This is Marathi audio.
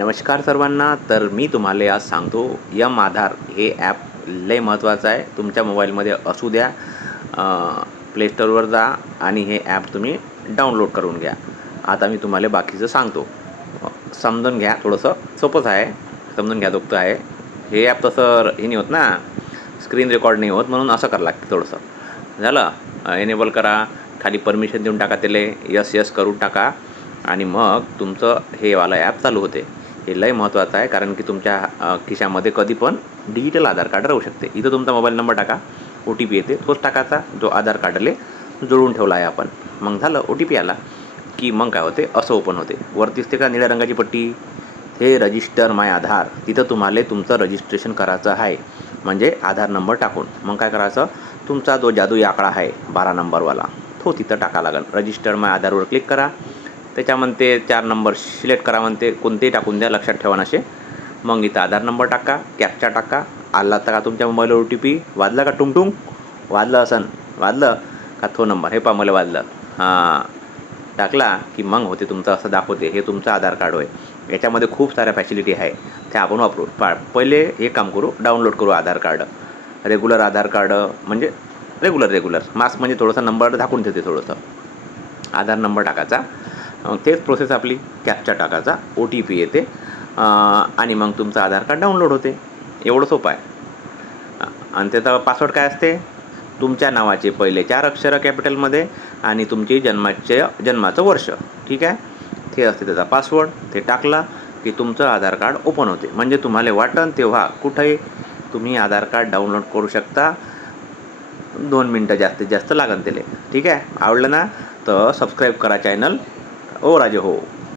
नमस्कार सर्वांना. तर मी तुम्हाला आज सांगतो यम आधार हे ॲप लय महत्त्वाचं आहे. तुमच्या मोबाईलमध्ये असू द्या. प्ले स्टोअरवर जा आणि हे ॲप तुम्ही डाउनलोड करून घ्या. आता मी तुम्हाला बाकीचं सांगतो. समजून घ्या. थोडंसं सोपंच आहे. समजून घ्या जोगतं आहे. हे ॲप तसं हे नाही होत ना, स्क्रीन रेकॉर्ड नाही होत, म्हणून असं करावं लागतं थोडंसं. झालं. एनेबल करा. खाली परमिशन देऊन टाका त्याला. यस करून टाका आणि मग तुमचं हे वाला ॲप चालू होते. हे लय महत्त्वाचं आहे, कारण की तुमच्या खिशामध्ये कधी पण डिजिटल आधार कार्ड राहू शकते. इथं तुमचा मोबाईल नंबर टाका, OTP येते, तोच टाकायचा जो आधार कार्डले जोडून ठेवला आहे आपण. मग झालं, OTP आला की मग काय होते, असं ओपन होते. वरतीच ते का निळ्या रंगाची पट्टी, हे रजिस्टर माय आधार, तिथं तुम्हाला तुमचं रजिस्ट्रेशन करायचं आहे. म्हणजे आधार नंबर टाकून मग काय करायचं, तुमचा जो जादुई आकडा आहे 12 नंबरवाला, तो तिथं टाका लागेल. रजिस्टर माय आधारवर क्लिक करा. त्याच्यामध्ये 4 नंबर सिलेक्ट करा म्हणते, कोणतेही टाकून द्या, लक्षात ठेवा नसे. मग इथं आधार नंबर टाका, कॅप्चा टाका. आला तर का तुमच्या मोबाईलवर OTP वाजला का, टुंगटुंग वाजलं असन, वाजलं का तो नंबर, हे पहा मला वाजलं, हां टाकला की मग होते तुमचं, असं दाखवते हे तुमचं आधार कार्ड होय. याच्यामध्ये खूप साऱ्या फॅसिलिटी आहे, त्या आपण वापरू. पहिले हे काम करू, डाउनलोड करू आधार कार्ड. रेग्युलर आधार कार्ड म्हणजे रेग्युलर मास्क म्हणजे थोडंसं नंबर झाकून ठेवते. थोडंसं आधार नंबर टाकायचा, तेच प्रोसेस आपली. कॅप्चा टाकायचा, OTP येते आणि मग तुमचं आधार कार्ड डाउनलोड होते. एवढं सोपं आहे. आणि त्याचा पासवर्ड काय असते, तुमच्या नावाचे पहिले 4 अक्षरं कॅपिटलमध्ये आणि तुमची जन्माचं वर्ष, ठीक आहे, ते असते त्याचा पासवर्ड. ते टाकला की तुमचं आधार कार्ड ओपन होते. म्हणजे तुम्हाला वाटन तेव्हा कुठेही तुम्ही आधार कार्ड डाउनलोड करू शकता. 2 मिनटं जास्तीत जास्त लागन त्याला. ठीक आहे. आवडलं ना तर सबस्क्राईब करा चॅनल. ओ राजे हो.